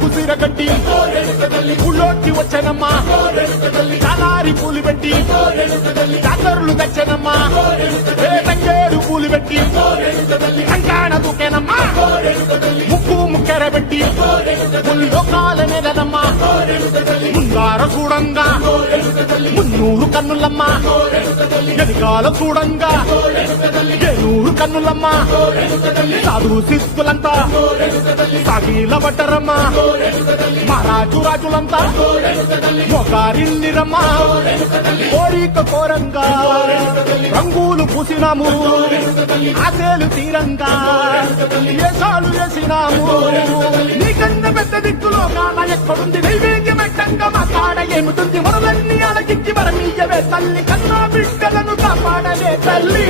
కుసిరగట్టి ఊళ్ళోకి వచ్చనమ్మా చాలారి పూలు పెట్టి జాతరులు తెచ్చనమ్మా తంగేరు పూలు పెట్టి కంకాణ దూకేనమ్మా ముక్కు ముక్కెర పెట్టి ముల్లోకాల నెలనమ్మా ముందార చూడంగా మున్నూరు కన్నులమ్మా ఎదికాల చూడంగా ఏనూరు కన్నులమ్మా సాధు శిస్తులంతా సాగిల పట్టరమ్మా మహారాజు రాజులంతా మొగారిల్లిరమ్మా కోరిక కోరంగా రంగులు పూసినాము ఆశలు తీరంగా ఏసాలు వేసినాము నీకన్నా పెద్ద దిక్కులో కాన ఎక్కడుంది నైవేద్యం పెట్టంగా మా కాడ ఏమిటుంది మొదలన్నీ అలకించి మరమీయవే తల్లి కన్నా బిడ్డలను కాపాడవే తల్లి